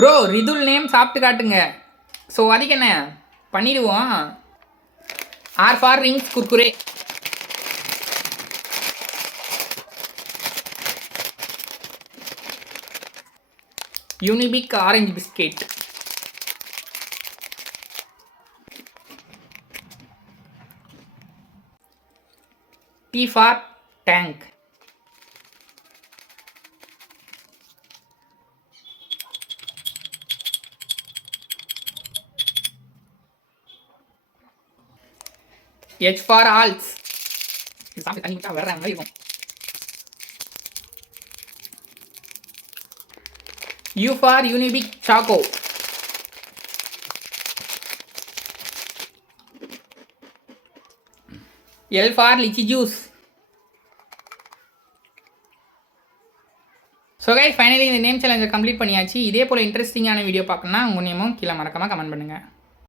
ப்ரோ ரிதுல் நேம் சாப்பிட்டு காட்டுங்க. ஸோ அதுக்கு என்ன பண்ணிடுவோம். R for rings Kurkure. Unibic orange biscuit. T for tank. H for alts. சாப்பிட்டு தண்ணி விட்டா வர்ற மாதிரி இருக்கும். U for Unibic Choco. L for Lychee Juice. So guys finally இந்த நேம் சேலஞ்சை கம்ப்ளீட் பண்ணியாச்சு. இதே போல் இன்ட்ரெஸ்டிங்கான வீடியோ பார்க்கணுன்னா உங்கள் நேமும் கீழே மறக்காமல் கமெண்ட் பண்ணுங்கள்.